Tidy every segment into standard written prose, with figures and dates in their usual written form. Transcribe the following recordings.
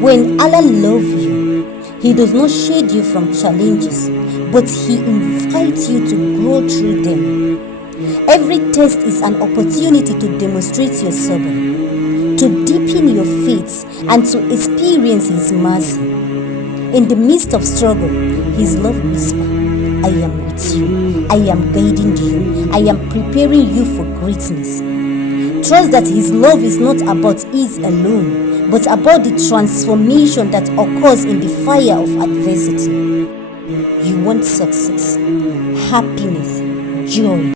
When Allah loves you, He does not shade you from challenges, but He invites you to grow through them. Every test is an opportunity to demonstrate your sabr, to deepen your faith, and to experience His mercy. In the midst of struggle, His love whispers, I am with you, I am guiding you, I am preparing you for greatness. Trust that His love is not about ease alone, but about the transformation that occurs in the fire of adversity. You want success, happiness, joy,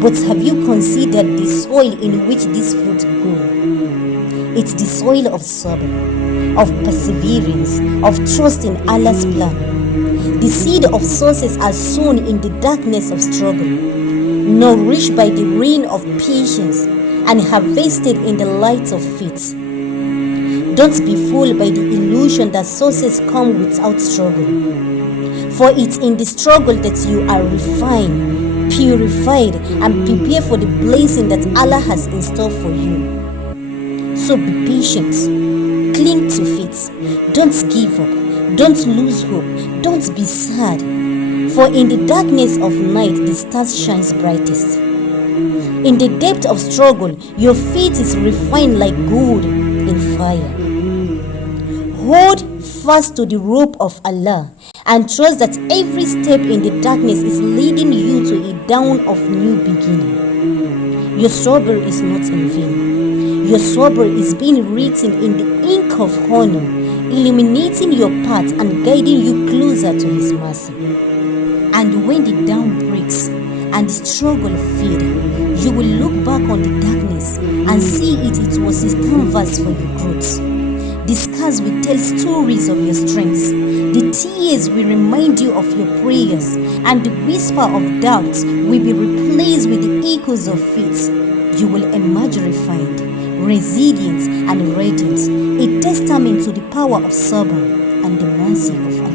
but have you considered the soil in which this fruit grows? It's the soil of sabr, of perseverance, of trust in Allah's plan. The seed of success are sown in the darkness of struggle, nourished by the rain of patience, and harvested in the light of faith. Don't be fooled by the illusion that success comes without struggle. For it's in the struggle that you are refined, purified, and prepared for the blessing that Allah has in store for you. So be patient, cling to faith, don't give up, don't lose hope, don't be sad. For in the darkness of night the stars shines brightest. In the depth of struggle, your faith is refined like gold in fire. Hold fast to the rope of Allah and trust that every step in the darkness is leading you to a dawn of new beginning. Your sabr is not in vain. Your sabr is being written in the ink of honor, illuminating your path and guiding you closer to His mercy. And when the dawn breaks and the struggle fades, you will look back on the darkness and see it was His canvas for your growth. The scars will tell stories of your strengths. The tears will remind you of your prayers, and the whisper of doubt will be replaced with the echoes of faith. You will emerge refined, resilient, and radiant, a testament to the power of sabr and the mercy of Allah.